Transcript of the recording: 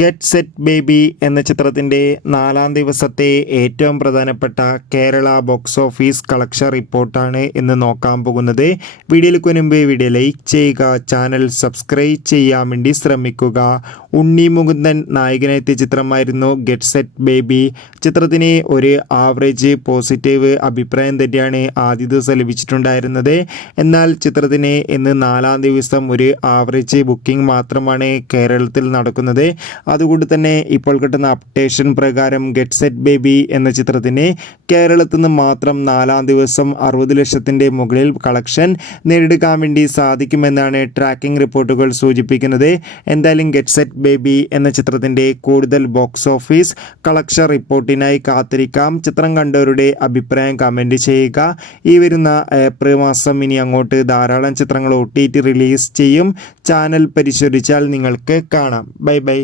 Get set baby എന്ന ചിത്രത്തിൻ്റെ 4-ാം ദിവസത്തെ ഏറ്റവും പ്രധാനപ്പെട്ട കേരള ബോക്സ് ഓഫീസ് കളക്ഷൻ റിപ്പോർട്ടാണ് ഇന്ന് നോക്കാൻ പോകുന്നത്. വീഡിയോയ്ക്ക് മുൻപ് വീഡിയോ ലൈക്ക് ചെയ്യുക, ചാനൽ സബ്സ്ക്രൈബ് ചെയ്യാൻ വേണ്ടി ശ്രമിക്കുക. ഉണ്ണി മുകുന്ദൻ നായകനെത്തിയ ചിത്രമായിരുന്നു ഗെറ്റ് സെറ്റ് ബേബി. ചിത്രത്തിന് ഒരു ആവറേജ് പോസിറ്റീവ് അഭിപ്രായം തന്നെയാണ് ആദ്യ ദിവസം ലഭിച്ചിട്ടുണ്ടായിരുന്നത്. എന്നാൽ ചിത്രത്തിന് ഇന്ന് 4-ാം ദിവസം ഒരു ആവറേജ് ബുക്കിംഗ് മാത്രമാണ് കേരളത്തിൽ നടക്കുന്നത്. അതുകൊണ്ട് തന്നെ ഇപ്പോൾ കിട്ടുന്ന അപ്ഡേഷൻ പ്രകാരം ഗെറ്റ് സെറ്റ് ബേബി എന്ന ചിത്രത്തിന് കേരളത്തിൽ നിന്ന് മാത്രം 4-ാം ദിവസം 60 ലക്ഷത്തിൻ്റെ മുകളിൽ കളക്ഷൻ നേടിയെടുക്കാൻ വേണ്ടി സാധിക്കുമെന്നാണ് ട്രാക്കിംഗ് റിപ്പോർട്ടുകൾ സൂചിപ്പിക്കുന്നത്. എന്തായാലും ഗെറ്റ് സെറ്റ് ബേബി എന്ന ചിത്രത്തിൻ്റെ കൂടുതൽ ബോക്സ് ഓഫീസ് കളക്ഷൻ റിപ്പോർട്ടിനായി കാത്തിരിക്കാം. ചിത്രം കണ്ടവരുടെ അഭിപ്രായം കമൻറ്റ് ചെയ്യുക. ഈ വരുന്ന ഏപ്രിൽ മാസം ഇനി അങ്ങോട്ട് ധാരാളം ചിത്രങ്ങൾ OTT റിലീസ് ചെയ്യും. ചാനൽ പരിശോധിച്ചാൽ നിങ്ങൾക്ക് കാണാം. Bye bye.